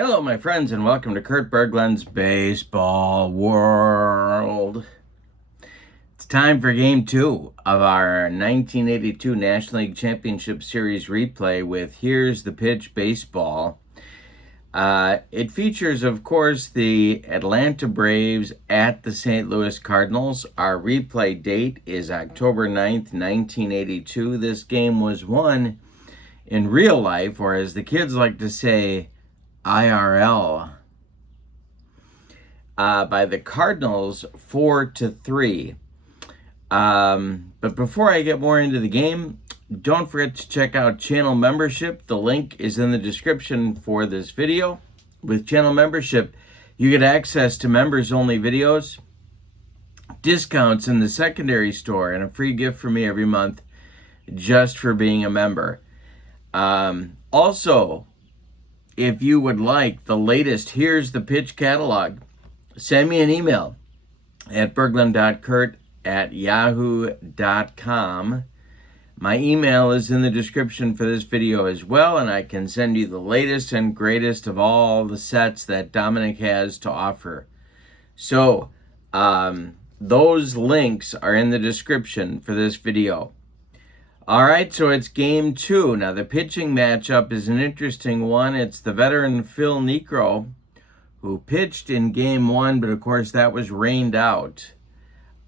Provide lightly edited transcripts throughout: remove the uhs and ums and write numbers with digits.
Hello, my friends, and welcome to Kurt Bergland's Baseball World. It's time for Game 2 of our 1982 National League Championship Series replay with Here's the Pitch Baseball. It features, of course, the Atlanta Braves at the St. Louis Cardinals. Our replay date is October 9th, 1982. This game was won in real life, or as the kids like to say, IRL, by the Cardinals 4-3. But before I get more into the game, don't forget to check out channel membership. The link is in the description for this video. With channel membership, you get access to members-only videos, discounts in the secondary store, and a free gift from me every month just for being a member. Also, if you would like the latest Here's the Pitch catalog, send me an email at Bergland.kurt at yahoo.com. My email is in the description for this video as well, and I can send you the latest and greatest of all the sets that Dominic has to offer. So, those links are in the description for this video. All right, so it's Game 2. Now, the pitching matchup is an interesting one. It's the veteran Phil Niekro, who pitched in Game 1, but of course that was rained out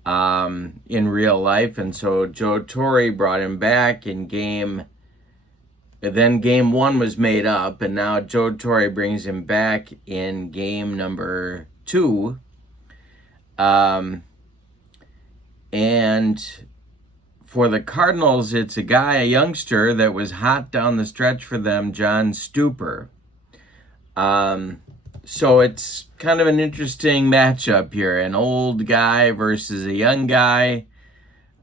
in real life, and so Joe Torre brought him back in then Game 1 was made up, and now Joe Torre brings him back in Game number 2. And for the Cardinals, it's a youngster that was hot down the stretch for them, John Stuper. So it's kind of an interesting matchup here. An old guy versus a young guy.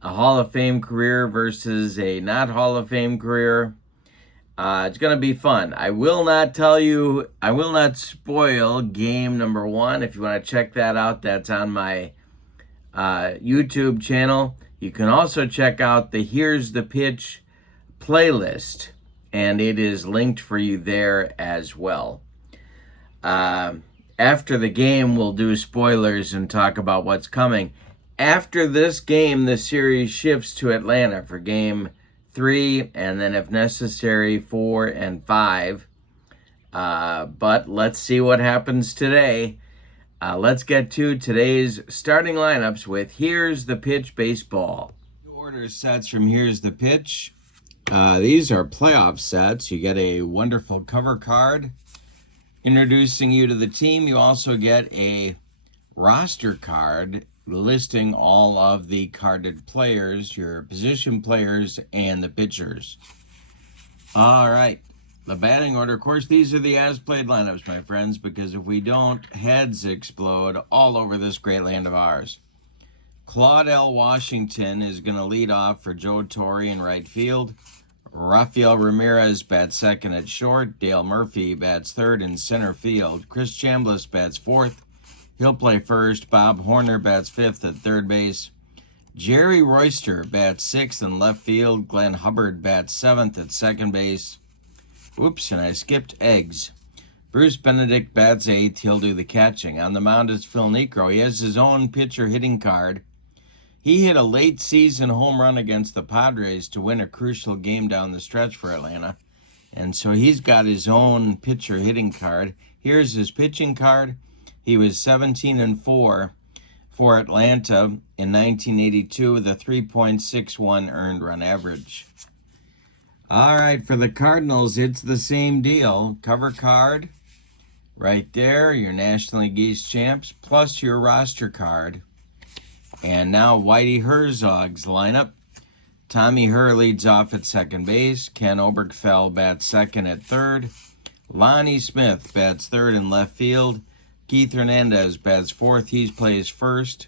A Hall of Fame career versus a not Hall of Fame career. It's going to be fun. I will not spoil game number 1. If you want to check that out, that's on my YouTube channel. You can also check out the Here's the Pitch playlist, and it is linked for you there as well. After the game, we'll do spoilers and talk about what's coming. After this game, the series shifts to Atlanta for Game 3, and then if necessary, 4 and 5. But let's see what happens today. Let's get to today's starting lineups with Here's the Pitch Baseball. Order sets from Here's the Pitch. These are playoff sets. You get a wonderful cover card introducing you to the team. You also get a roster card listing all of the carded players, your position players, and the pitchers. All right. The batting order, of course, these are the as-played lineups, my friends, because if we don't, heads explode all over this great land of ours. Claude L. Washington is going to lead off for Joe Torre in right field. Rafael Ramirez bats second at short. Dale Murphy bats third in center field. Chris Chambliss bats fourth. He'll play first. Bob Horner bats fifth at third base. Jerry Royster bats sixth in left field. Glenn Hubbard bats seventh at second base. Oops, and I skipped Eggs. Bruce Benedict bats eighth. He'll do the catching. On the mound is Phil Niekro. He has his own pitcher hitting card. He hit a late season home run against the Padres to win a crucial game down the stretch for Atlanta. And so he's got his own pitcher hitting card. Here's his pitching card. He was 17-4 for Atlanta in 1982 with a 3.61 earned run average. All right, for the Cardinals, it's the same deal. Cover card right there, your National League East champs, plus your roster card. And now Whitey Herzog's lineup. Tommy Herr leads off at second base. Ken Obergfell bats second at third. Lonnie Smith bats third in left field. Keith Hernandez bats fourth. He plays first.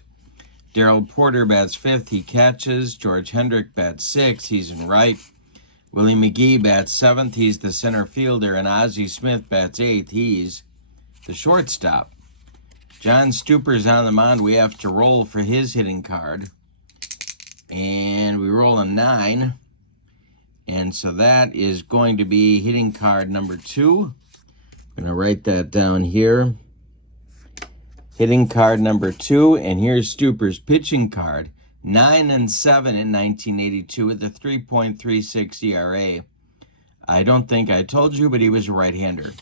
Darrell Porter bats fifth. He catches. George Hendrick bats sixth. He's in right. Willie McGee bats seventh. He's the center fielder. And Ozzie Smith bats eighth. He's the shortstop. John Stuper's on the mound. We have to roll for his hitting card. And we roll a 9. And so that is going to be hitting card number 2. I'm going to write that down here. Hitting card number 2, and here's Stuper's pitching card. 9-7 in 1982 with a 3.36 ERA. I don't think I told you, but he was a right-hander.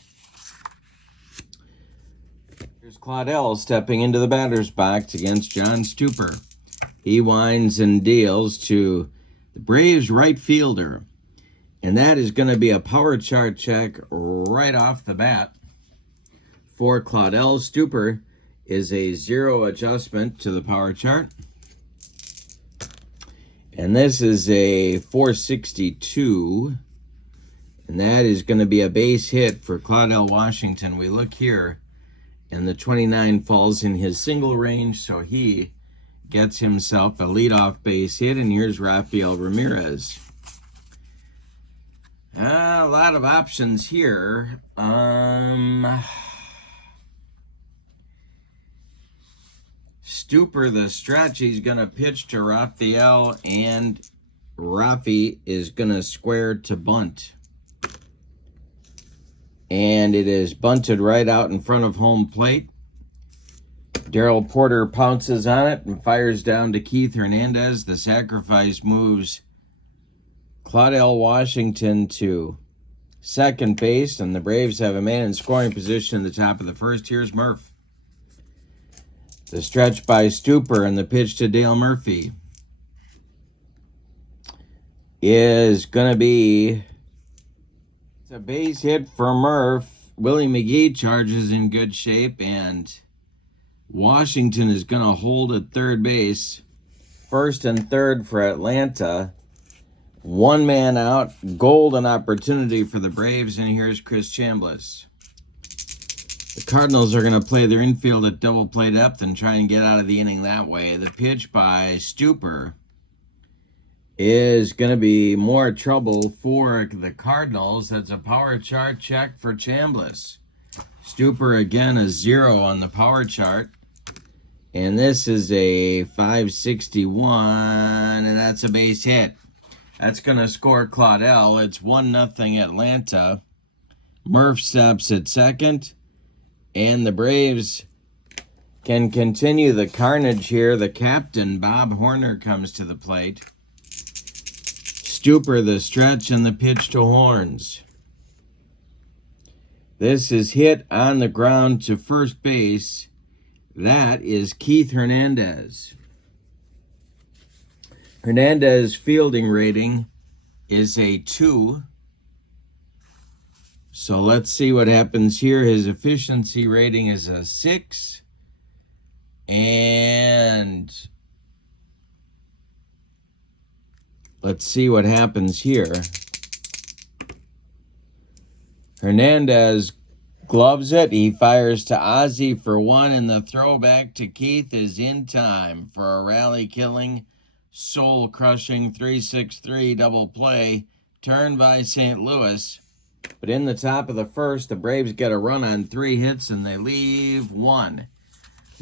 Here's Claudel stepping into the batter's box against John Stuper. He winds and deals to the Braves right fielder. And that is going to be a power chart check right off the bat. For Claudel, Stuper is a 0 adjustment to the power chart. And this is a 462. And that is going to be a base hit for Claudel Washington. We look here, and the 29 falls in his single range, so he gets himself a leadoff base hit. And here's Rafael Ramirez. A lot of options here. Stuper, the stretch, he's going to pitch to Rafael, and Rafi is going to square to bunt. And it is bunted right out in front of home plate. Darrell Porter pounces on it and fires down to Keith Hernandez. The sacrifice moves Claudel Washington to second base, and the Braves have a man in scoring position at the top of the first. Here's Murph. The stretch by Stuper and the pitch to Dale Murphy is going to be a base hit for Murph. Willie McGee charges in good shape, and Washington is going to hold at third base. First and third for Atlanta. One man out. Golden opportunity for the Braves, and here's Chris Chambliss. The Cardinals are going to play their infield at double play depth and try and get out of the inning that way. The pitch by Stuper is going to be more trouble for the Cardinals. That's a power chart check for Chambliss. Stuper again a 0 on the power chart. And this is a 561, and that's a base hit. That's going to score Claudel. It's 1-0 Atlanta. Murph stops at second. And the Braves can continue the carnage here. The captain, Bob Horner, comes to the plate. Stuper, the stretch, and the pitch to Horns. This is hit on the ground to first base. That is Keith Hernandez. Hernandez fielding rating is a 2. So let's see what happens here. His efficiency rating is a 6. And let's see what happens here. Hernandez gloves it. He fires to Ozzie for 1, and the throwback to Keith is in time for a rally-killing, soul-crushing 3-6-3 double play turned by St. Louis. But in the top of the first, the Braves get a run on 3 hits, and they leave 1.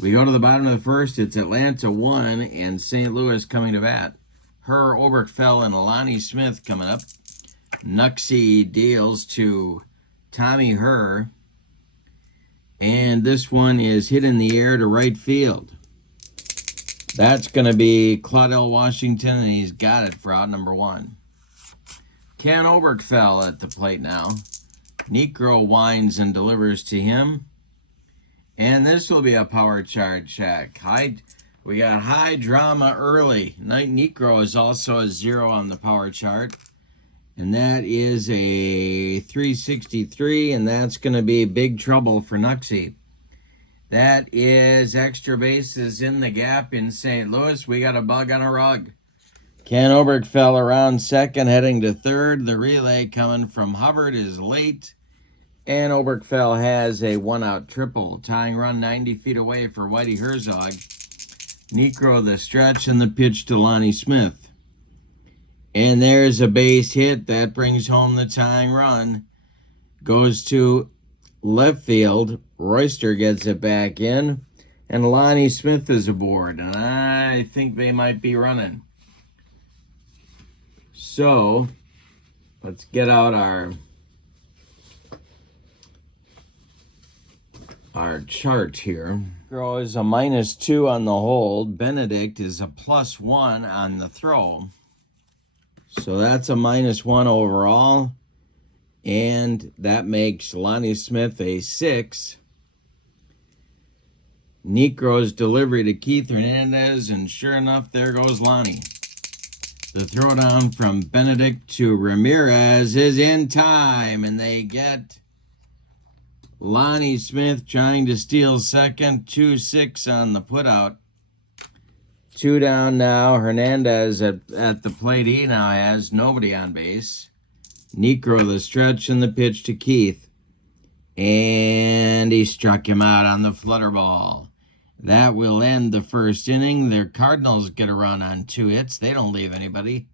We go to the bottom of the first. It's Atlanta 1 and St. Louis coming to bat. Herr Oberkfell and Lonnie Smith coming up. Knucksie deals to Tommy Herr. And this one is hit in the air to right field. That's going to be Claudel Washington, and he's got it for out number 1. Ken Oberkfell at the plate now. Niekro winds and delivers to him. And this will be a power chart check. We got high drama early. Niekro is also a 0 on the power chart. And that is a 363, and that's going to be big trouble for Knucksie. That is extra bases in the gap in St. Louis. We got a bug on a rug. Ken Oberkfell around second, heading to third. The relay coming from Hubbard is late. And Oberkfell has a 1-out triple. Tying run 90 feet away for Whitey Herzog. Niekro the stretch and the pitch to Lonnie Smith. And there's a base hit. That brings home the tying run. Goes to left field. Royster gets it back in. And Lonnie Smith is aboard. And I think they might be running. So, let's get out our our chart here. Niekro is a -2 on the hold. Benedict is a +1 on the throw. So that's a -1 overall. And that makes Lonnie Smith a 6. Niekro's delivery to Keith Hernandez, and sure enough, there goes Lonnie. The throwdown from Benedict to Ramirez is in time, and they get Lonnie Smith trying to steal second, 2-6 on the putout. 2 down now. Hernandez at the plate. He now has nobody on base. Niekro the stretch and the pitch to Keith. And he struck him out on the flutter ball. That will end the first inning. The Cardinals get a run on 2 hits. They don't leave anybody.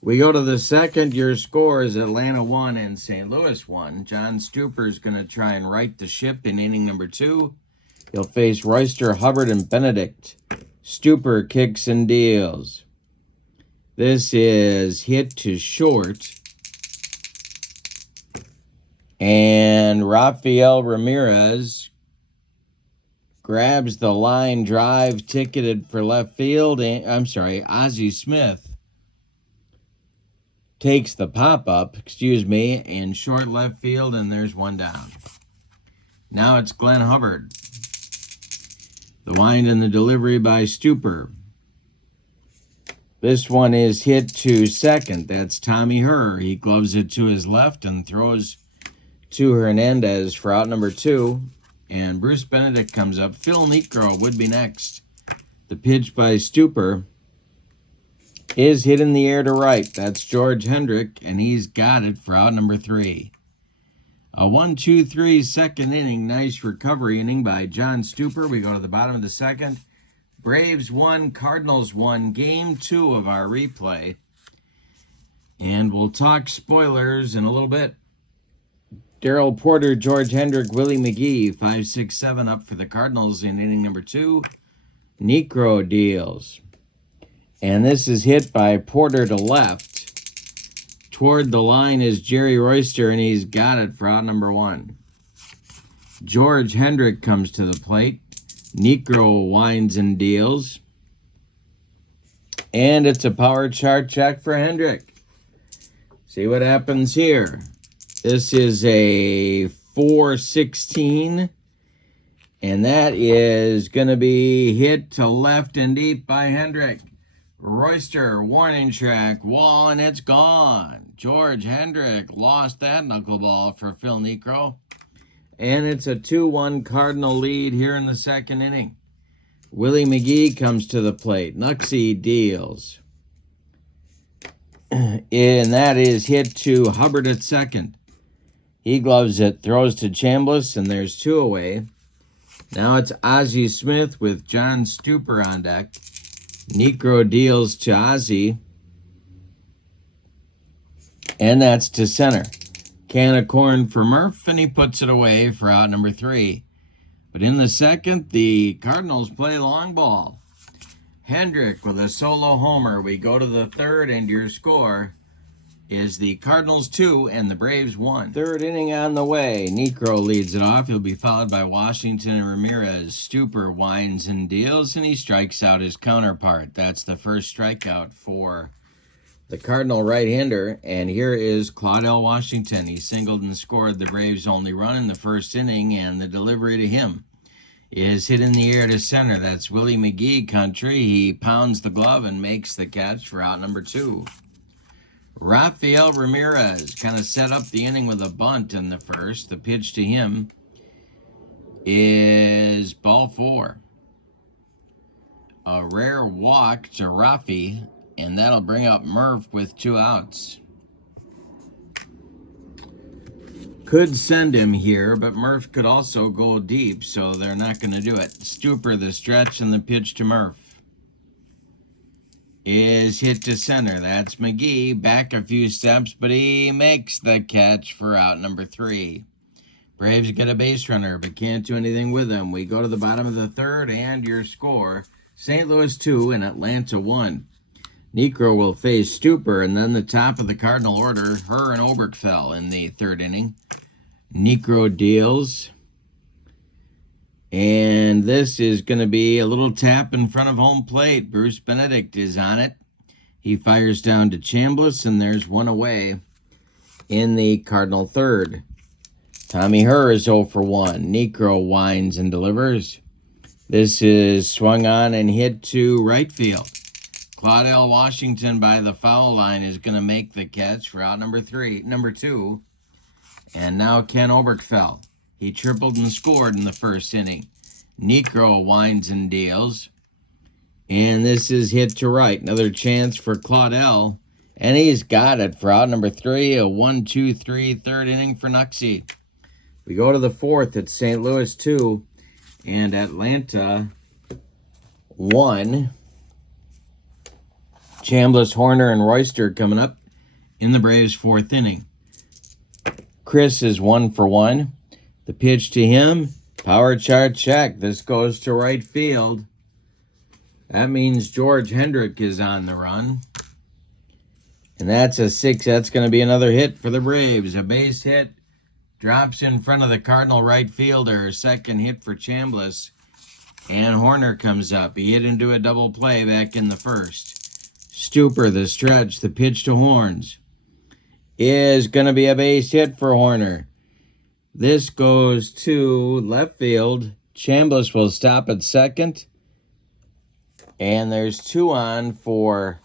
We go to the second. Your score is Atlanta 1 and St. Louis 1. John Stuper is going to try and right the ship in inning number 2. He'll face Royster, Hubbard, and Benedict. Stuper kicks and deals. This is hit to short. And Rafael Ramirez grabs the line drive ticketed for left field. Ozzie Smith takes the pop-up, in short left field, and there's 1 down. Now it's Glenn Hubbard. The wind and the delivery by Stuper. This one is hit to second. That's Tommy Herr. He gloves it to his left and throws to Hernandez for out number 2. And Bruce Benedict comes up. Phil Niekro would be next. The pitch by Stuper is hit in the air to right. That's George Hendrick, and he's got it for out number 3. A 1-2-3 second inning. Nice recovery inning by John Stuper. We go to the bottom of the second. Braves 1, Cardinals 1. Game 2 of our replay. And we'll talk spoilers in a little bit. Darrell Porter, George Hendrick, Willie McGee, 5, 6, 7 up for the Cardinals in inning number 2. Niekro deals. And this is hit by Porter to left. Toward the line is Jerry Royster, and he's got it for out number 1. George Hendrick comes to the plate. Niekro winds and deals. And it's a power chart check for Hendrick. See what happens here. This is a 4-16, and that is going to be hit to left and deep by Hendrick. Royster, warning track, wall, and it's gone. George Hendrick lost that knuckleball for Phil Niekro, and it's a 2-1 Cardinal lead here in the second inning. Willie McGee comes to the plate. Knucksy deals. And that is hit to Hubbard at second. He gloves it, throws to Chambliss, and there's 2 away. Now it's Ozzie Smith with John Stuper on deck. Niekro deals to Ozzie. And that's to center. Can of corn for Murph, and he puts it away for out number 3. But in the second, the Cardinals play long ball. Hendrick with a solo homer. We go to the third, and your score is the Cardinals 2 and the Braves 1. Third inning on the way. Niekro leads it off. He'll be followed by Washington and Ramirez. Stuper winds and deals, and he strikes out his counterpart. That's the first strikeout for the Cardinal right-hander. And here is Claudell Washington. He singled and scored the Braves' only run in the first inning, and the delivery to him is hit in the air to center. That's Willie McGee country. He pounds the glove and makes the catch for out number 2. Rafael Ramirez kind of set up the inning with a bunt in the first. The pitch to him is ball 4. A rare walk to Rafi, and that'll bring up Murph with 2 outs. Could send him here, but Murph could also go deep, so they're not going to do it. Stuper, the stretch, and the pitch to Murph is hit to center. That's McGee, back a few steps, but he makes the catch for out number 3. Braves get a base runner, but can't do anything with him. We go to the bottom of the third, and your score, St. Louis 2 and Atlanta 1. Niekro will face Stuper, and then the top of the Cardinal order, Herr and Oberkfell in the third inning. Niekro deals. And this is going to be a little tap in front of home plate. Bruce Benedict is on it. He fires down to Chambliss, and there's one away in the Cardinal third. Tommy Herr is 0 for 1. Niekro winds and delivers. This is swung on and hit to right field. Claudell Washington by the foul line is going to make the catch for out number 2. And now Ken Oberkfell. He tripled and scored in the first inning. Niekro winds and deals. And this is hit to right. Another chance for Claudell. And he's got it for out number 3. A 1-2-3 third inning for Nuxie. We go to the fourth. It's St. Louis 2 and Atlanta 1. Chambliss, Horner, and Royster coming up in the Braves' fourth inning. Chris is 1 for 1. The pitch to him, power chart check. This goes to right field. That means George Hendrick is on the run. And that's a 6. That's going to be another hit for the Braves. A base hit. Drops in front of the Cardinal right fielder. Second hit for Chambliss. And Horner comes up. He hit into a double play back in the first. Stuper, the stretch. The pitch to Horns is going to be a base hit for Horner. This goes to left field. Chambliss will stop at second. And there's 2 on for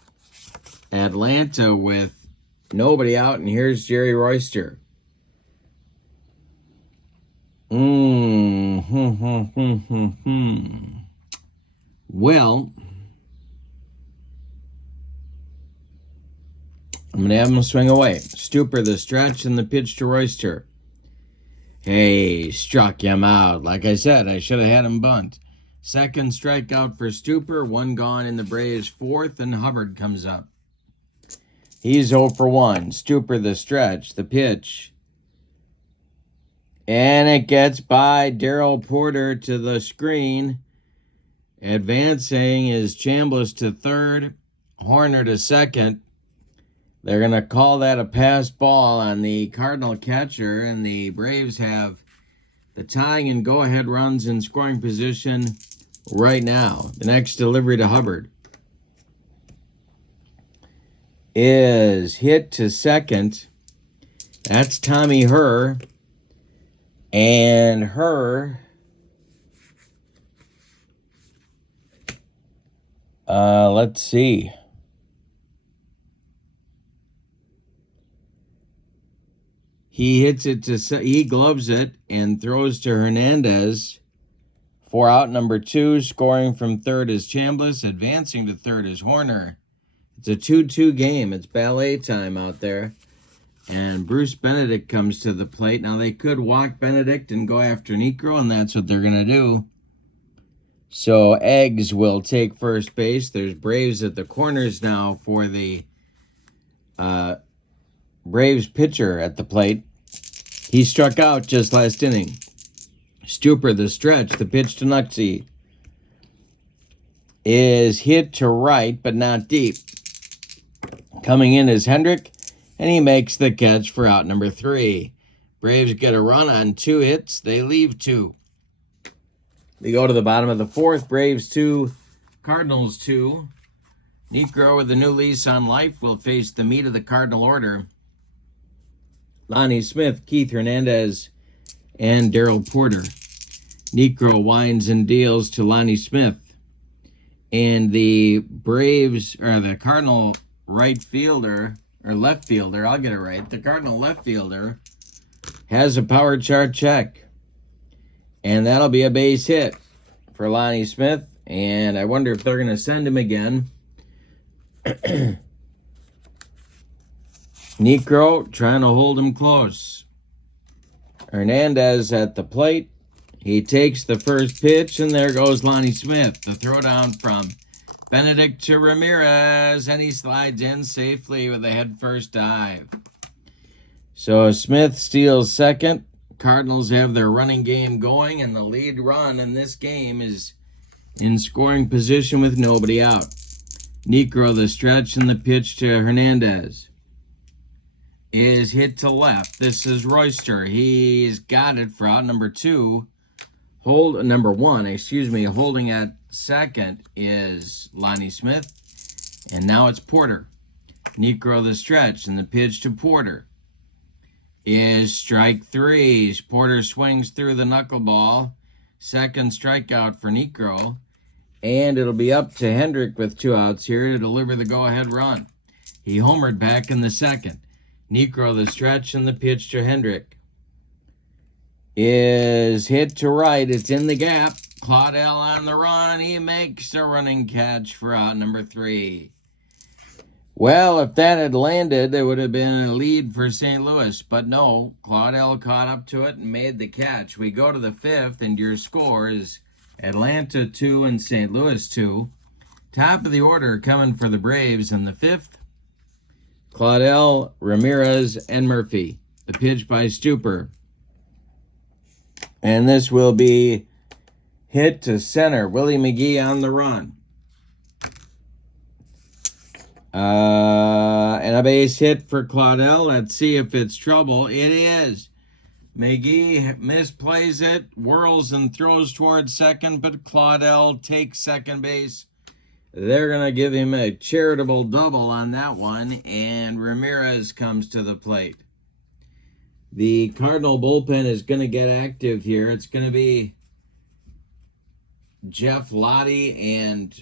Atlanta with nobody out. And here's Jerry Royster. Well, I'm going to have him swing away. Stuper, the stretch, and the pitch to Royster. Hey, struck him out. Like I said, I should have had him bunt. Second strikeout for Stuper. 1 gone in the Braves' fourth, and Hubbard comes up. He's 0 for 1. Stuper, the stretch, the pitch. And it gets by Darrell Porter to the screen. Advancing is Chambliss to third. Horner to second. They're going to call that a pass ball on the Cardinal catcher, and the Braves have the tying and go-ahead runs in scoring position right now. The next delivery to Hubbard is hit to second. That's Tommy Herr. And Herr, let's see. He hits it he gloves it and throws to Hernandez for out number 2. Scoring from third is Chambliss. Advancing to third is Horner. It's a 2-2 game. It's ballet time out there. And Bruce Benedict comes to the plate. Now, they could walk Benedict and go after Niekro, and that's what they're going to do. So, Eggs will take first base. There's Braves at the corners now for the Braves pitcher at the plate. He struck out just last inning. Stuper, the stretch, the pitch to Nuxie, is hit to right, but not deep. Coming in is Hendrick, and he makes the catch for out number 3. Braves get a run on 2 hits. They leave 2. They go to the bottom of the fourth. Braves 2, Cardinals 2. Niekro with a new lease on life will face the meat of the Cardinal order. Lonnie Smith, Keith Hernandez, and Darrell Porter. Niekro winds and deals to Lonnie Smith. And the Braves, or the Cardinal right fielder, or left fielder, I'll get it right. The Cardinal left fielder has a power chart check. And that'll be a base hit for Lonnie Smith. And I wonder if they're going to send him again. Niekro trying to hold him close. Hernandez at the plate. He takes the first pitch, and there goes Lonnie Smith. The throwdown from Benedict to Ramirez, and he slides in safely with a head-first dive. So Smith steals second. Cardinals have their running game going, and the lead run in this game is in scoring position with nobody out. Niekro, the stretch, and the pitch to Hernandez is hit to left. This is Royster. He's got it for out number 2. Holding at second is Lonnie Smith. And now it's Porter. Niekro the stretch, and the pitch to Porter is strike 3. Porter swings through the knuckleball. Second strikeout for Niekro. And it'll be up to Hendrick with 2 outs here to deliver the go-ahead run. He homered back in the second. Niekro the stretch, and the pitch to Hendrick is hit to right. It's in the gap. Claudel on the run. He makes a running catch for out number 3. Well, if that had landed, there would have been a lead for St. Louis. But no, Claudel caught up to it and made the catch. We go to the 5th, and your score is Atlanta 2 and St. Louis 2. Top of the order coming for the Braves in the 5th. Claudel, Ramirez, and Murphy. The pitch by Stuper. And this will be hit to center. Willie McGee on the run. And a base hit for Claudel. Let's see if it's trouble. It is. McGee misplays it, whirls and throws towards second, but Claudel takes second base. They're going to give him a charitable double on that one, and Ramirez comes to the plate. The Cardinal bullpen is going to get active here. It's going to be Jeff Lottie and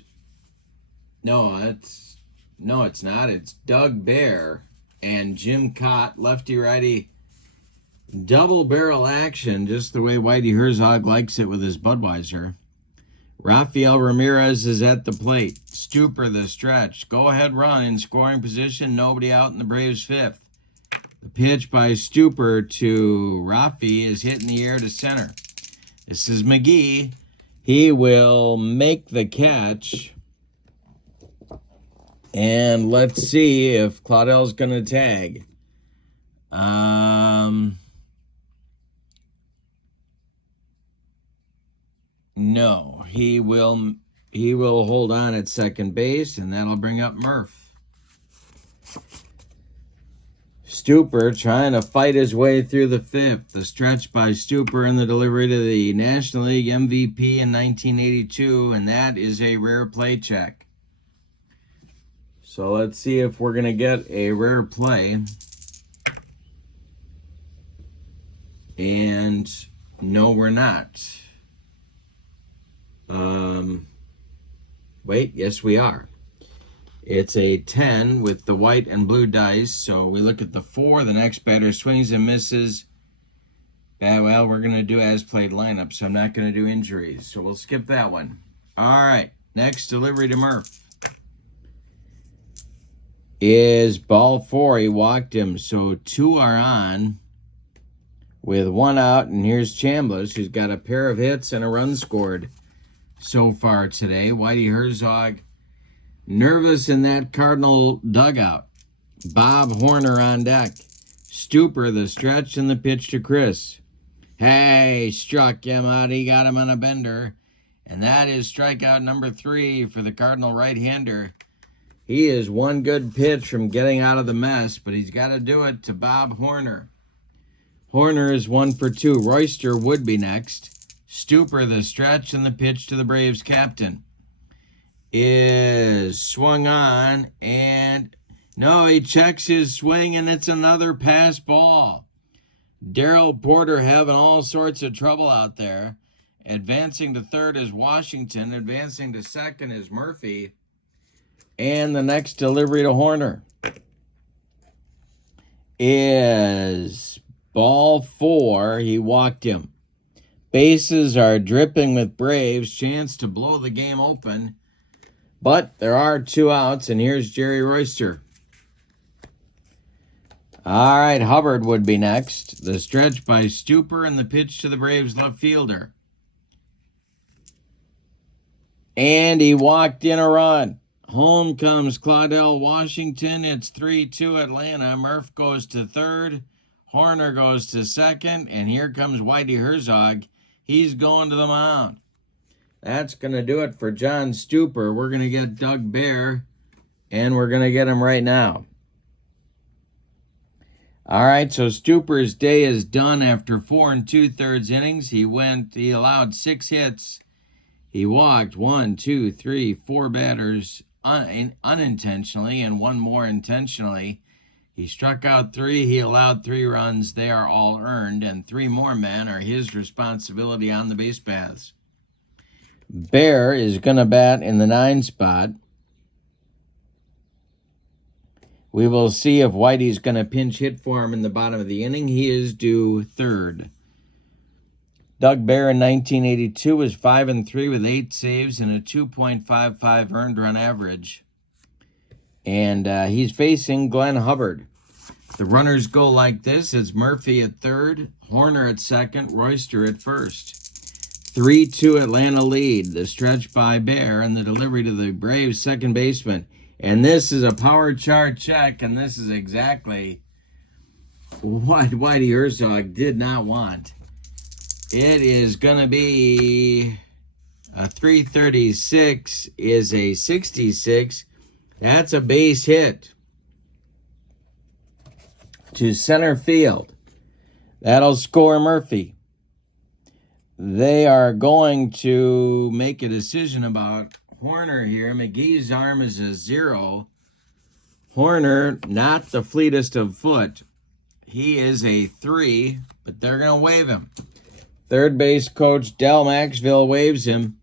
it's not. It's Doug Bear and Jim Cott, lefty-righty double barrel action, just the way Whitey Herzog likes it with his Budweiser. Rafael Ramirez is at the plate. Stuper the stretch. Go-ahead run in scoring position. Nobody out in the Braves' 5th. The pitch by Stuper to Rafi is hit in the air to center. This is McGee. He will make the catch. And let's see if Claudel's going to tag. No, he will hold on at second base, and that'll bring up Murph. Stuper trying to fight his way through the 5th. The stretch by Stuper and the delivery to the National League MVP in 1982, and that is a rare play check. So let's see if we're going to get a rare play. And no, we're not. Yes, we are. It's a 10 with the white and blue dice. So we look at the 4. The next batter swings and misses. Well, we're going to do as played lineup, so I'm not going to do injuries. So we'll skip that one. All right. Next delivery to Murph is ball 4. He walked him. So 2 are on with 1 out. And here's Chambliss, who's got a pair of hits and a run scored so far today. Whitey Herzog nervous in that Cardinal dugout. Bob Horner on deck. Stuper the stretch and the pitch to Chris. Hey, struck him out. He got him on a bender. And that is strikeout number 3 for the Cardinal right-hander. He is one good pitch from getting out of the mess, but he's got to do it to Bob Horner. Horner is 1 for 2. Royster would be next. Stuper the stretch and the pitch to the Braves captain is swung on, and no, he checks his swing, and it's another pass ball. Darrell Porter having all sorts of trouble out there. Advancing to third is Washington. Advancing to second is Murphy. And the next delivery to Horner is ball 4. He walked him. Bases are dripping with Braves. Chance to blow the game open. But there are 2 outs, and here's Jerry Royster. All right, Hubbard would be next. The stretch by Stuper and the pitch to the Braves left fielder. And he walked in a run. Home comes Claudel Washington. It's 3-2 Atlanta. Murph goes to third. Horner goes to second. And here comes Whitey Herzog. He's going to the mound. That's going to do it for John Stuper. We're going to get Doug Bear, and we're going to get him right now. All right, so Stuper's day is done after 4 2/3 innings. He allowed 6 hits. He walked 4 batters unintentionally and 1 more intentionally. He struck out 3. He allowed 3 runs. They are all earned, and 3 more men are his responsibility on the base paths. Bear is going to bat in the 9 spot. We will see if Whitey's going to pinch hit for him in the bottom of the inning. He is due 3rd. Doug Bear in 1982 was 5-3 with 8 saves and a 2.55 earned run average. And he's facing Glenn Hubbard. The runners go like this. It's Murphy at 3rd, Horner at 2nd, Royster at 1st. 3-2 Atlanta lead. The stretch by Bear and the delivery to the Braves second baseman. And this is a power chart check, and this is exactly what Whitey Herzog did not want. It is going to be a 336 is a 66. That's a base hit to center field. That'll score Murphy. They are going to make a decision about Horner here. McGee's arm is a 0. Horner, not the fleetest of foot. He is a 3, but they're going to waive him. Third base coach Del Maxville waves him.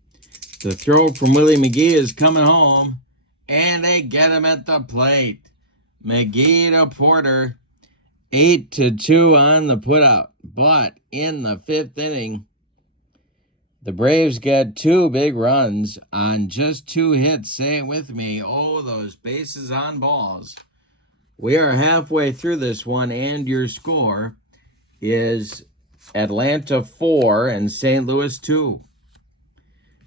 The throw from Willie McGee is coming home, and they get him at the plate. McGee to Porter, 8-2 on the putout. But in the 5th inning, the Braves get 2 big runs on just 2 hits. Say it with me. Oh, those bases on balls. We are halfway through this one, and your score is Atlanta 4 and St. Louis 2.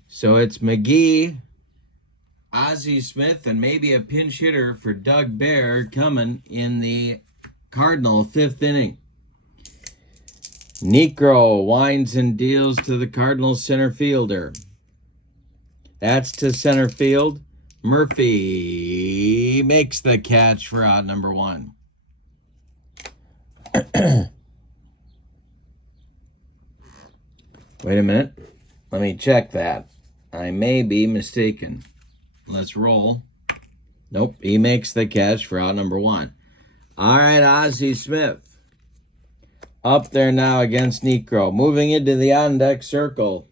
So it's McGee, Ozzie Smith, and maybe a pinch hitter for Doug Bear coming in the Cardinal 5th inning. Niekro winds and deals to the Cardinals center fielder. That's to center field. Murphy makes the catch for out number 1. Wait a minute. Let me check that. I may be mistaken. Let's roll. Nope, he makes the catch for out number 1. All right, Ozzie Smith. Up there now against Niekro. Moving into the on-deck circle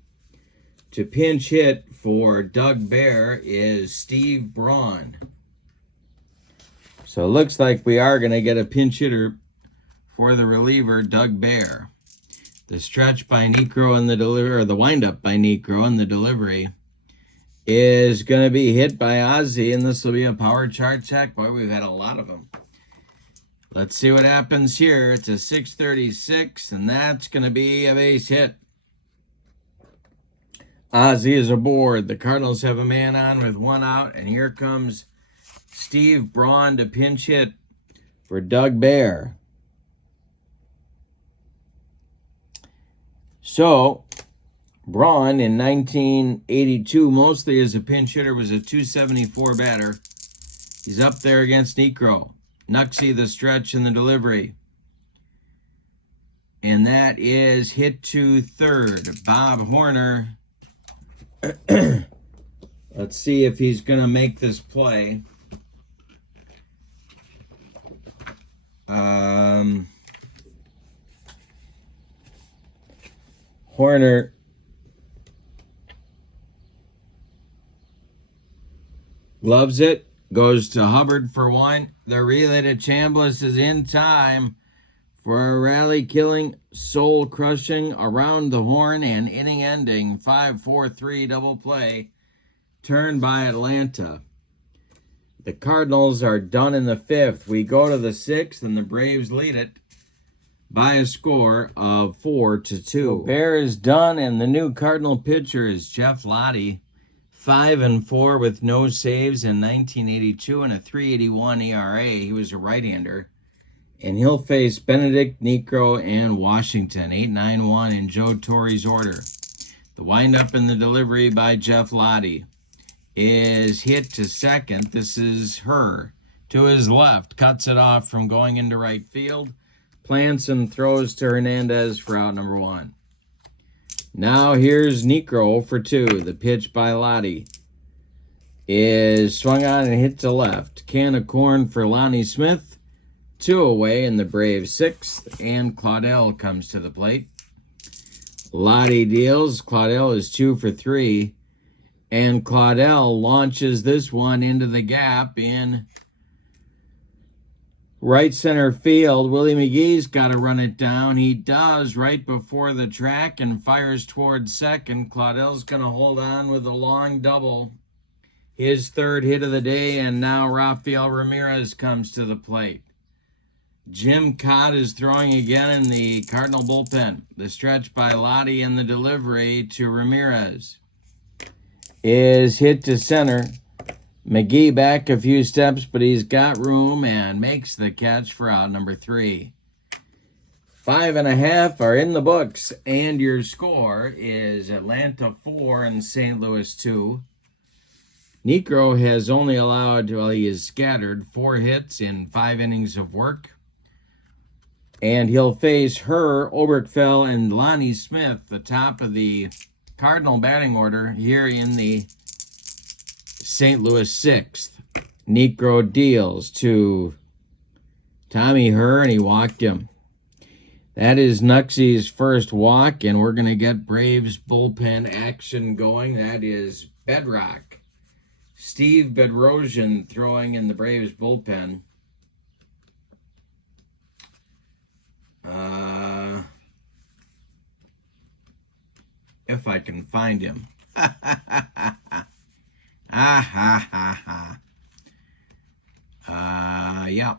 to pinch hit for Doug Bear is Steve Braun. So it looks like we are going to get a pinch hitter for the reliever, Doug Bear. The stretch by Niekro and the delivery, or the windup by Niekro and the delivery is going to be hit by Ozzie, and this will be a power chart check. Boy, we've had a lot of them. Let's see what happens here. It's a 636, and that's going to be a base hit. Ozzie is aboard. The Cardinals have a man on with 1 out, and here comes Steve Braun to pinch hit for Doug Bear. So, Braun in 1982, mostly as a pinch hitter, was a 274 batter. He's up there against Niekro. Nuxie the stretch and the delivery. And that is hit to 3rd. Bob Horner. Let's see if he's going to make this play. Horner gloves it. Goes to Hubbard for 1. The relay to Chambliss is in time for a rally-killing, soul-crushing, around the horn and inning-ending 5-4-3 double play turn by Atlanta. The Cardinals are done in the 5th. We go to the 6th, and the Braves lead it by a score of 4-2. Bear is done, and the new Cardinal pitcher is Jeff Lottie. 5-4 with no saves in 1982 and a 3.81 ERA. He was a right-hander. And he'll face Benedict, Niekro, and Washington. 8-9-1 in Joe Torre's order. The windup and the delivery by Jeff Lottie is hit to 2nd. This is her to his left. Cuts it off from going into right field. plants and throws to Hernandez for out number 1. Now here's Niekro for 2. The pitch by Lottie is swung on and hit to left. Can of corn for Lonnie Smith. 2 away in the Braves 6th, and Claudel comes to the plate. Lottie deals. Claudel is 2 for 3, and Claudel launches this one into the gap in right center field. Willie McGee's got to run it down. He does right before the track and fires towards second. Claudel's going to hold on with a long double. His 3rd hit of the day, and now Rafael Ramirez comes to the plate. Jim Cott is throwing again in the Cardinal bullpen. The stretch by Lottie and the delivery to Ramirez is hit to center. McGee back a few steps, but he's got room and makes the catch for out number 3. 5.5 are in the books, and your score is Atlanta 4 and St. Louis 2. Niekro has only allowed, well, he is scattered 4 hits in 5 innings of work. And he'll face Oberkfell, and Lonnie Smith, the top of the Cardinal batting order here in the St. Louis 6th. Niekro deals to Tommy Herr, and he walked him. That is Nuxie's first walk, and we're going to get Braves bullpen action going. That is Bedrock. Steve Bedrosian throwing in the Braves bullpen. If I can find him. Yeah.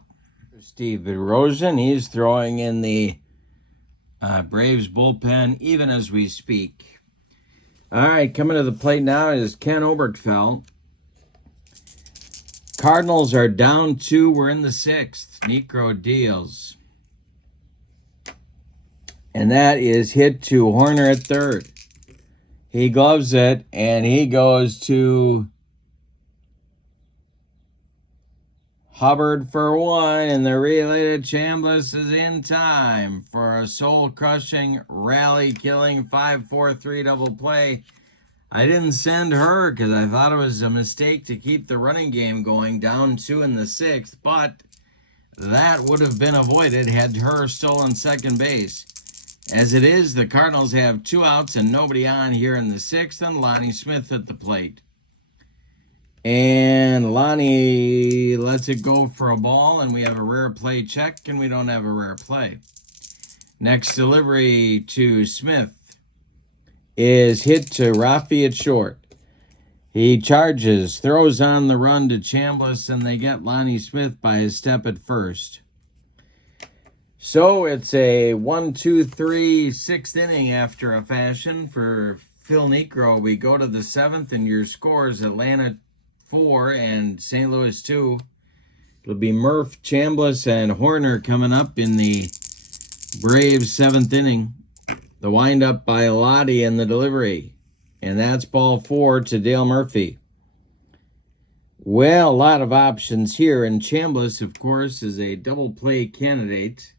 Steve Bedrosian, he's throwing in the Braves bullpen even as we speak. All right, coming to the plate now is Ken Oberkfell. Cardinals are down 2. We're in the 6th. Niekro deals. And that is hit to Horner at 3rd. He gloves it, and he goes to Hubbard for 1, and the relay to Chambliss is in time for a soul-crushing, rally-killing 5-4-3 double play. I didn't send her because I thought it was a mistake to keep the running game going, down 2 in the 6th, but that would have been avoided had her stolen second base. As it is, the Cardinals have 2 outs and nobody on here in the 6th, and Lonnie Smith at the plate. And Lonnie lets it go for a ball, and we have a rare play check, and we don't have a rare play. Next delivery to Smith is hit to Rafi at short. He charges, throws on the run to Chambliss, and they get Lonnie Smith by his step at first. So it's a 1-2-3 6th inning after a fashion for Phil Niekro. We go to the 7th, and your scores Atlanta 4 and St. Louis 2. It'll be Murph, Chambliss, and Horner coming up in the Braves 7th inning. The windup by Lottie and the delivery. And that's ball 4 to Dale Murphy. Well, a lot of options here. And Chambliss, of course, is a double play candidate.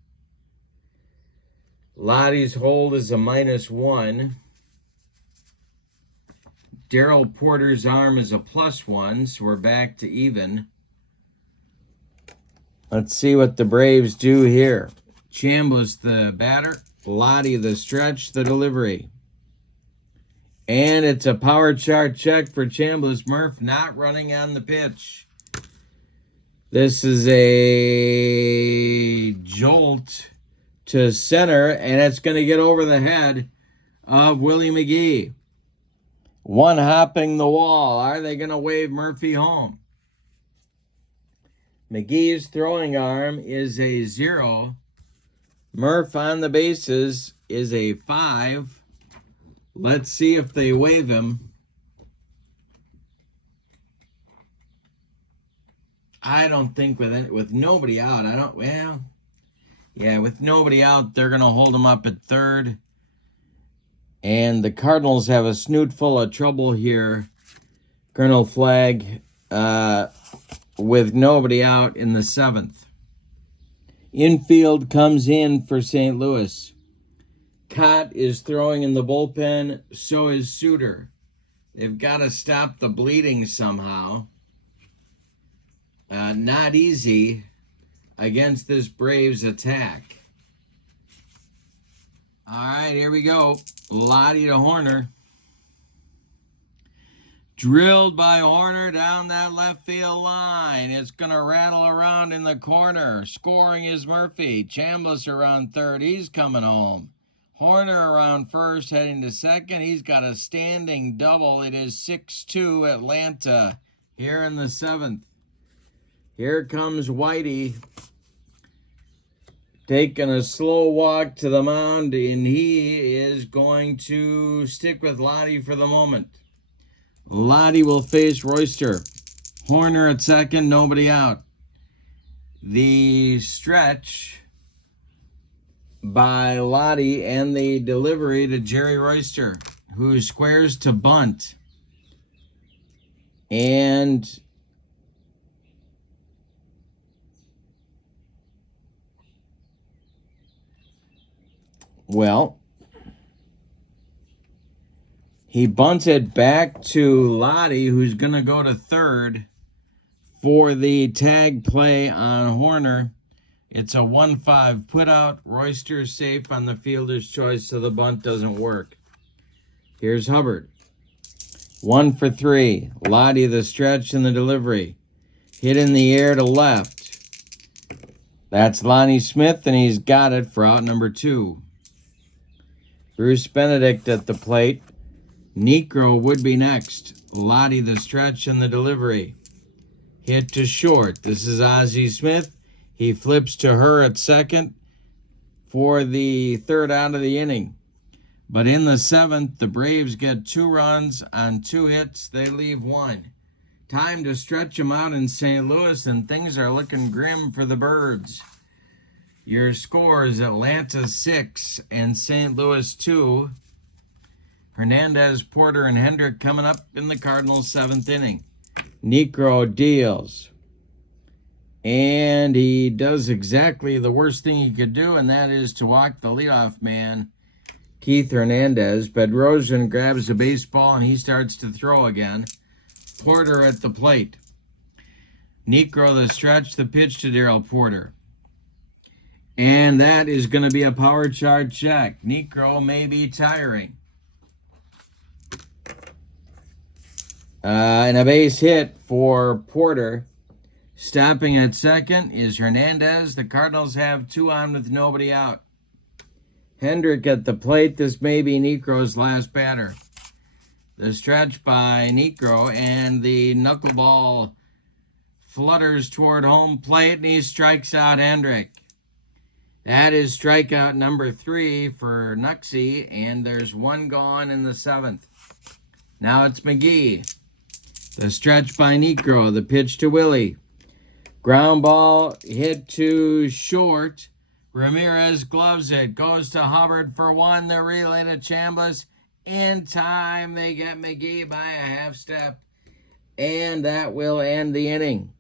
Lottie's hold is a -1. Darrell Porter's arm is a +1, so we're back to even. Let's see what the Braves do here. Chambliss the batter, Lottie the stretch, the delivery. And it's a power chart check for Chambliss. Murph not running on the pitch. This is a jolt to center, and it's going to get over the head of Willie McGee. One hopping the wall. Are they going to wave Murphy home? McGee's throwing arm is a 0. Murph on the bases is a 5. Let's see if they wave him. I don't think with nobody out. With nobody out, they're going to hold him up at 3rd. And the Cardinals have a snoot full of trouble here. Colonel Flagg with nobody out in the 7th. Infield comes in for St. Louis. Cott is throwing in the bullpen. So is Suter. They've got to stop the bleeding somehow. Not easy against this Braves attack. All right, here we go. Lottie to Horner. Drilled by Horner down that left field line. It's going to rattle around in the corner. Scoring is Murphy. Chambliss around third. He's coming home. Horner around first, heading to second. He's got a standing double. It is 6-2 Atlanta here in the seventh. Here comes Whitey, taking a slow walk to the mound, and he is going to stick with Lottie for the moment. Lottie will face Royster. Horner at second, nobody out. The stretch by Lottie and the delivery to Jerry Royster, who squares to bunt. And well, he bunts it back to Lottie, who's going to go to third for the tag play on Horner. It's a 1-5 put out. Royster's safe on the fielder's choice, so the bunt doesn't work. Here's Hubbard. 1 for 3. Lottie the stretch and the delivery. Hit in the air to left. That's Lonnie Smith, and he's got it for out number 2. Bruce Benedict at the plate. Niekro would be next. Lottie the stretch and the delivery. Hit to short. This is Ozzie Smith. He flips to her at second for the third out of the inning. But in the seventh, the Braves get 2 runs on 2 hits. They leave 1. Time to stretch them out in St. Louis, and things are looking grim for the Birds. Your scores: Atlanta 6 and St. Louis 2. Hernandez, Porter, and Hendrick coming up in the Cardinals' 7th inning. Niekro deals. And he does exactly the worst thing he could do, and that is to walk the leadoff man, Keith Hernandez. Bergland grabs the baseball, and he starts to throw again. Porter at the plate. Niekro the stretch, the pitch to Darrell Porter. And that is going to be a power chart check. Niekro may be tiring. And a base hit for Porter. Stopping at second is Hernandez. The Cardinals have 2 on with nobody out. Hendrick at the plate. This may be Niekro's last batter. The stretch by Niekro, and the knuckleball flutters toward home plate, and he strikes out Hendrick. That is strikeout number 3 for Nuxie, and there's 1 gone in the 7th. Now it's McGee. The stretch by Niekro, the pitch to Willie. Ground ball hit to short. Ramirez gloves it, goes to Hubbard for 1. The relay to Chambliss. In time, they get McGee by a half step, and that will end the inning.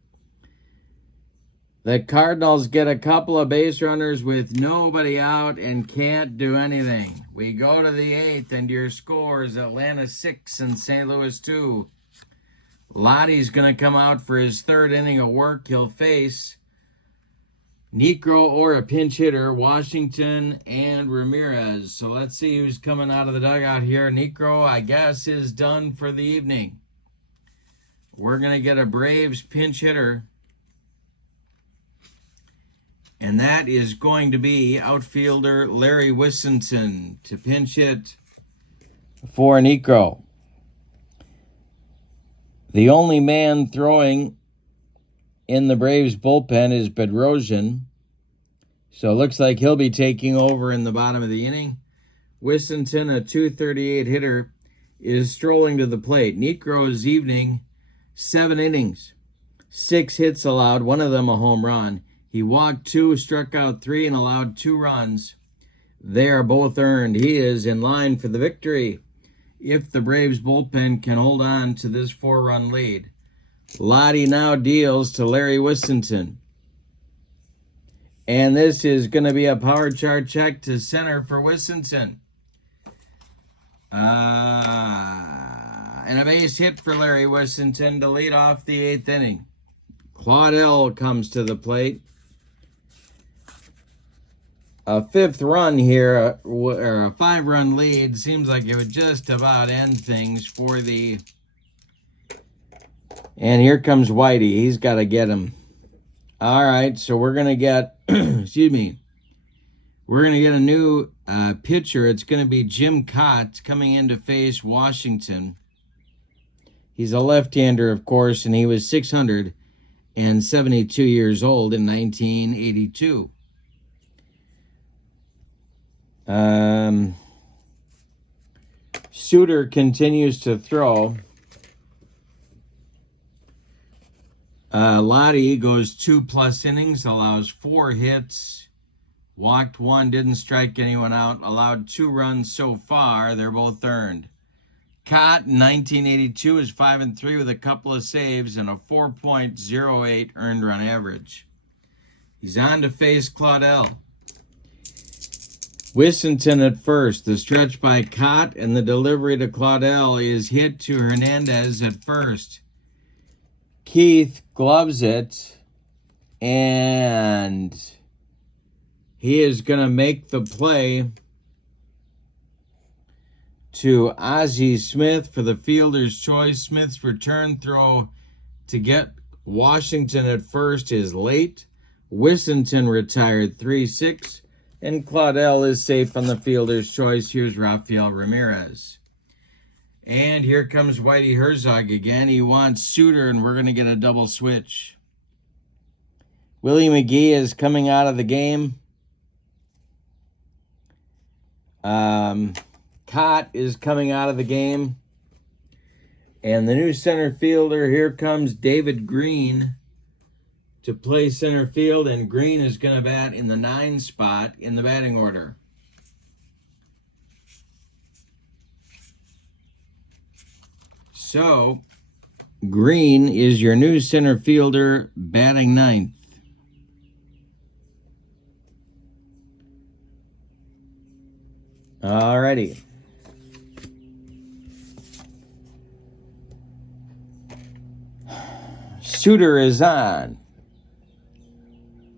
The Cardinals get a couple of base runners with nobody out and can't do anything. We go to the 8th, and your scores: Atlanta 6 and St. Louis 2. Lottie's going to come out for his 3rd inning of work. He'll face Niekro or a pinch hitter, Washington and Ramirez. So let's see who's coming out of the dugout here. Niekro, I guess, is done for the evening. We're going to get a Braves pinch hitter. And that is going to be outfielder Larry Wissenson to pinch hit for Niekro. The only man throwing in the Braves bullpen is Bergland. So it looks like he'll be taking over in the bottom of the inning. Wissenson, a .238 hitter, is strolling to the plate. Niekro's evening, 7 innings, 6 hits allowed, 1 of them a home run. He walked 2, struck out 3, and allowed 2 runs. They are both earned. He is in line for the victory if the Braves bullpen can hold on to this 4-run lead. Lottie now deals to Larry Wissenson. And this is going to be a power chart check to center for Wissenson. And a base hit for Larry Wissenson to lead off the 8th inning. Claudel comes to the plate. A 5th run here, or a 5-run lead, seems like it would just about end things for the... And here comes Whitey. He's got to get him. All right, so we're going to get, excuse me, we're going to get a new pitcher. It's going to be Jim Cott coming in to face Washington. He's a left-hander, of course, and he was 672 years old in 1982. Suter continues to throw. Lottie goes 2+ innings, allows 4 hits, walked 1, didn't strike anyone out, allowed 2 runs so far. They're both earned. Cott in 1982 is 5-3 with a couple of saves and a 4.08 earned run average. He's on to face Claudel. Wissenton at first. The stretch by Cott and the delivery to Claudel is hit to Hernandez at first. Keith gloves it, and he is going to make the play to Ozzie Smith for the fielder's choice. Smith's return throw to get Washington at first is late. Wissenton retired 3-6, and Claudel is safe on the fielder's choice. Here's Rafael Ramirez. And here comes Whitey Herzog again. He wants Suter, and we're going to get a double switch. Willie McGee is coming out of the game. Cott is coming out of the game. And the new center fielder, here comes David Green to play center field. And Green is going to bat in the 9 spot in the batting order. So, Green is your new center fielder, batting 9th. Alrighty. Suter is on.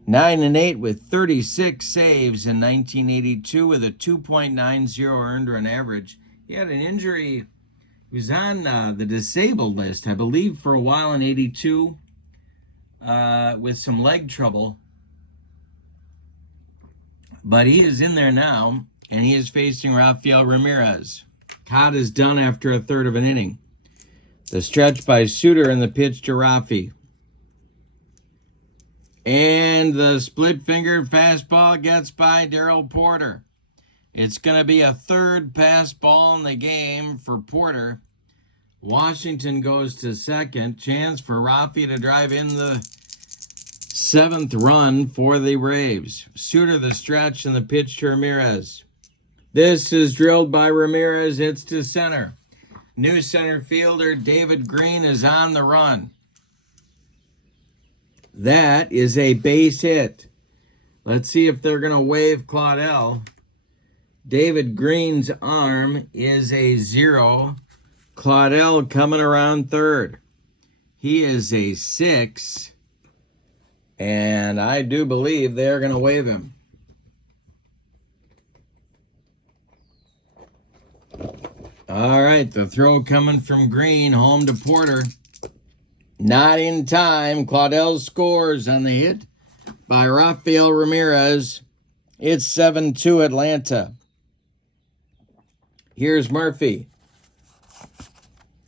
9-8 with 36 saves in 1982 with a 2.90 earned run average. He had an injury. He was on the disabled list, I believe, for a while in 82 with some leg trouble. But he is in there now, and he is facing Rafael Ramirez. Cott is done after a third of an inning. The stretch by Suter and the pitch to Rafi. And the split-fingered fastball gets by Darryl Porter. It's going to be a 3rd pass ball in the game for Porter. Washington goes to 2nd. Chance for Rafi to drive in the 7th run for the Braves. Suter the stretch and the pitch to Ramirez. This is drilled by Ramirez. Hits to center. New center fielder David Green is on the run. That is a base hit. Let's see if they're going to wave Claudel. David Green's arm is a 0. Claudel coming around 3rd. He is a 6. And I do believe they're going to wave him. All right, the throw coming from Green, home to Porter. Not in time. Claudel scores on the hit by Rafael Ramirez. It's 7-2 Atlanta. Here's Murphy.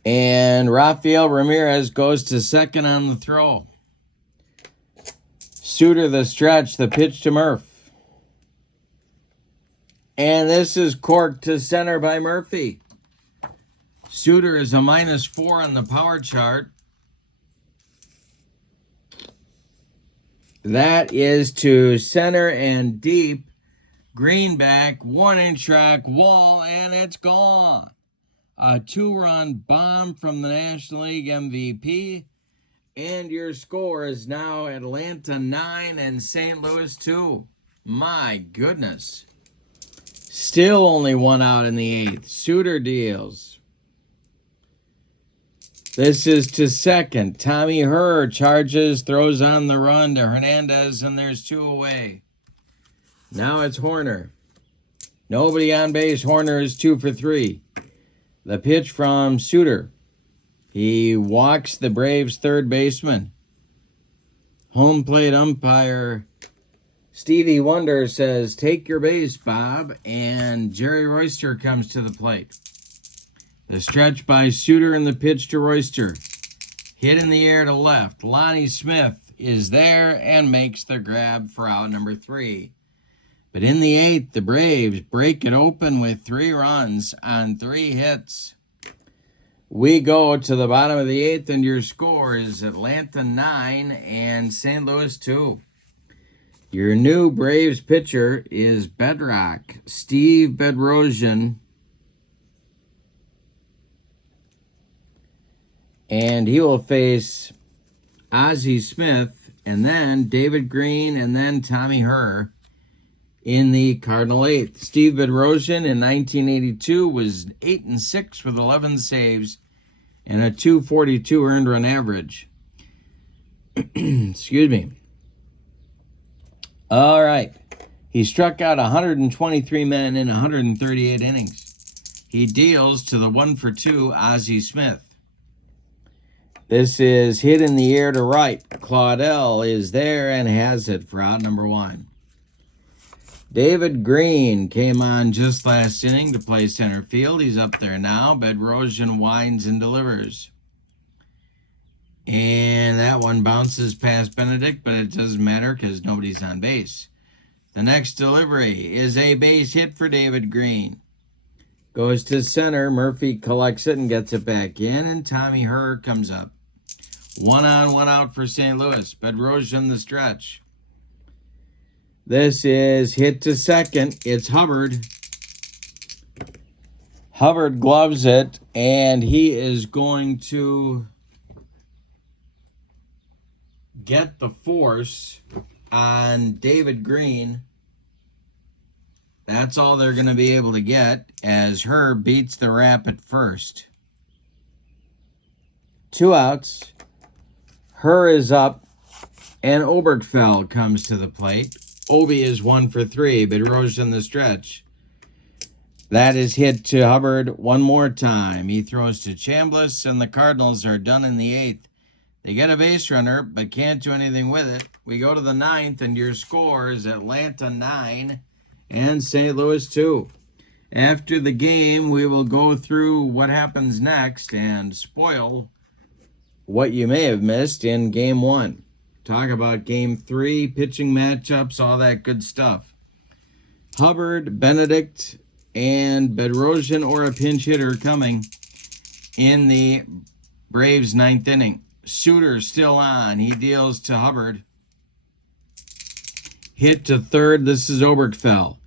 And Rafael Ramirez goes to 2nd on the throw. Suter the stretch, the pitch to Murph. And this is corked to center by Murphy. Suter is a -4 on the power chart. That is to center and deep. Greenback, 1-inch track wall, and it's gone. A 2-run bomb from the National League MVP. And your score is now Atlanta 9 and St. Louis 2. My goodness. Still only one out in the 8th. Suter deals. This is to second. Tommy Herr charges, throws on the run to Hernandez, and there's 2 away. Now it's Horner. Nobody on base. Horner is 2 for 3. The pitch from Suter. He walks the Braves' third baseman. Home plate umpire Stevie Wonder says, "Take your base, Bob," and Jerry Royster comes to the plate. The stretch by Suter and the pitch to Royster. Hit in the air to left. Lonnie Smith is there and makes the grab for out number 3. But in the 8th, the Braves break it open with 3 runs on 3 hits. We go to the bottom of the 8th, and your score is Atlanta 9 and St. Louis 2. Your new Braves pitcher is Bedrock, Steve Bedrosian. And he will face Ozzie Smith, and then David Green, and then Tommy Herr in the Cardinal 8th. Steve Bedrosian in 1982 was 8-6 with 11 saves and a 242 earned run average. Excuse me. All right. He struck out 123 men in 138 innings. He deals to the 1 for 2 Ozzie Smith. This is hit in the air to right. Claudel is there and has it for out number 1. David Green came on just last inning to play center field. He's up there now. Bedrosian winds and delivers. And that one bounces past Benedict, but it doesn't matter because nobody's on base. The next delivery is a base hit for David Green. Goes to center. Murphy collects it and gets it back in, and Tommy Herr comes up. 1 on, 1 out for St. Louis. Bedrosian the stretch. This is hit to second. It's Hubbard. Hubbard gloves it, and he is going to get the force on David Green. That's all they're going to be able to get as Herr beats the rap at first. 2 outs. Herr is up, and Oberkfell comes to the plate. Obi is 1 for 3, but Bedrosian the stretch. That is hit to Hubbard one more time. He throws to Chambliss, and the Cardinals are done in the 8th. They get a base runner, but can't do anything with it. We go to the 9th, and your score is Atlanta 9 and St. Louis 2. After the game, we will go through what happens next and spoil what you may have missed in Game 1. Talk about Game 3, pitching matchups, all that good stuff. Hubbard, Benedict, and Bedrosian or a pinch hitter coming in the Braves' 9th inning. Suter still on. He deals to Hubbard. Hit to third. This is Oberkfell.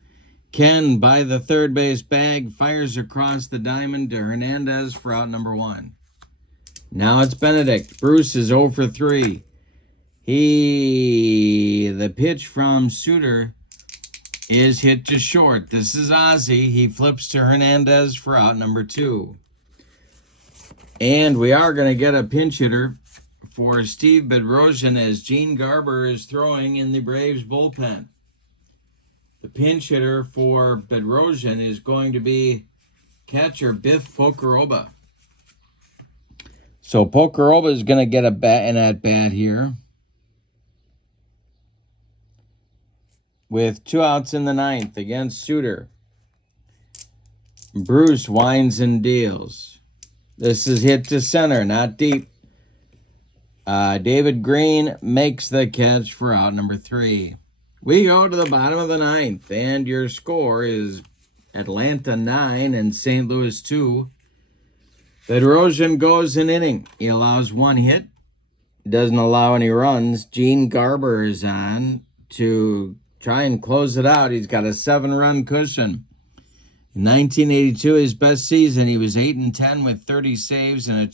Ken, by the third base bag, fires across the diamond to Hernandez for out number 1. Now it's Benedict. Bruce is 0 for 3. The pitch from Suter is hit to short. This is Ozzie. He flips to Hernandez for out number 2. And we are going to get a pinch hitter for Steve Bedrosian as Gene Garber is throwing in the Braves bullpen. The pinch hitter for Bedrosian is going to be catcher Biff Pocoroba. So Pocoroba is going to get an at-bat here, with 2 outs in the 9th against Suter. Bruce winds and deals. This is hit to center, not deep. David Green makes the catch for out number 3. We go to the bottom of the 9th, and your score is Atlanta 9 and St. Louis 2. Bedrosian goes an inning. He allows 1 hit. Doesn't allow any runs. Gene Garber is on to try and close it out. He's got a 7-run cushion. In 1982, his best season, he was 8-10 with 30 saves and a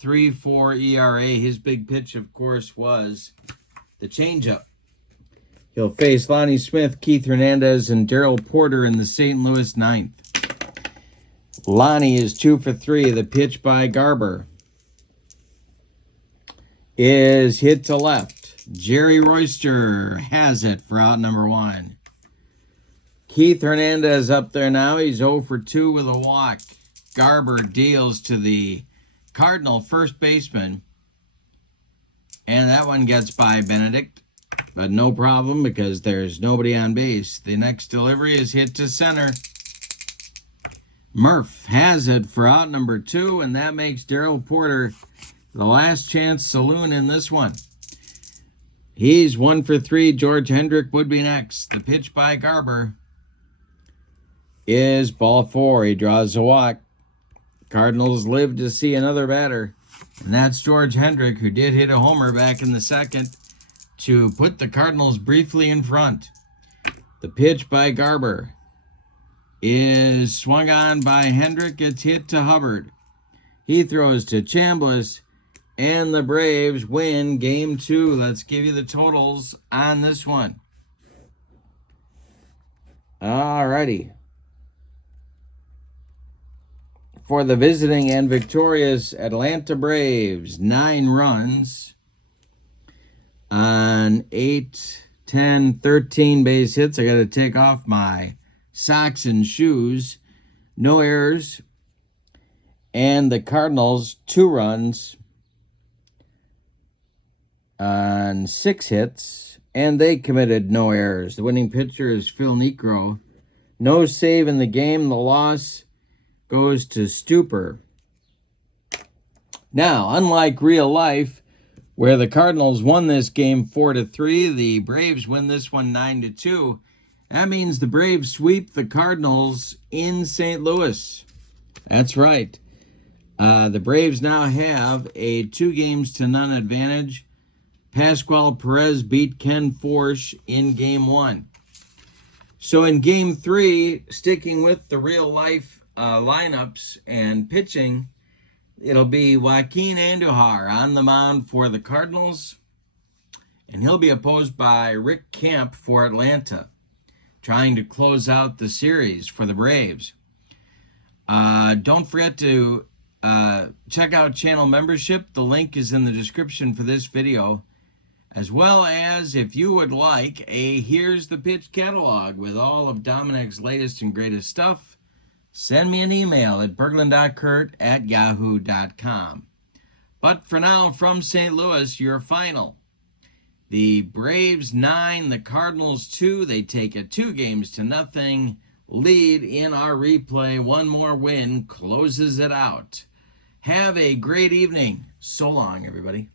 3.4 ERA. His big pitch, of course, was the changeup. He'll face Lonnie Smith, Keith Hernandez, and Darrell Porter in the St. Louis ninth. Lonnie is 2 for 3. The pitch by Garber is hit to left. Jerry Royster has it for out number 1. Keith Hernandez up there now. He's 0 for 2 with a walk. Garber deals to the Cardinal first baseman. And that one gets by Benedict. But no problem because there's nobody on base. The next delivery is hit to center. Murph has it for out number 2, and that makes Darrell Porter the last chance saloon in this one. He's 1 for 3. George Hendrick would be next. The pitch by Garber is ball 4. He draws a walk. Cardinals live to see another batter, and that's George Hendrick, who did hit a homer back in the second to put the Cardinals briefly in front. The pitch by Garber is swung on by Hendrick. It's hit to Hubbard. He throws to Chambliss, and the Braves win Game 2. Let's give you the totals on this one. Alrighty. For the visiting and victorious Atlanta Braves, 9 runs on 8, 10, 13 base hits. I got to take off my socks and shoes. No errors. And the Cardinals, 2 runs on 6 hits, and they committed no errors. The winning pitcher is Phil Niekro. No save in the game. The loss goes to Stuper. Now, unlike real life, where the Cardinals won this game 4-3, the Braves win this one 9-2. That means the Braves sweep the Cardinals in St. Louis. That's right. The Braves now have a 2-0 advantage. Pascual Perez beat Ken Forsch in Game 1. So in Game 3, sticking with the real-life lineups and pitching, it'll be Joaquin Andujar on the mound for the Cardinals, and he'll be opposed by Rick Camp for Atlanta, trying to close out the series for the Braves. Don't forget to check out channel membership. The link is in the description for this video, as well as if you would like a Here's the Pitch catalog with all of Dominic's latest and greatest stuff, send me an email at Bergland.kurt@yahoo.com. But for now, from St. Louis, your final. The Braves 9, the Cardinals 2. They take a 2-0 lead in our replay. One more win closes it out. Have a great evening. So long, everybody.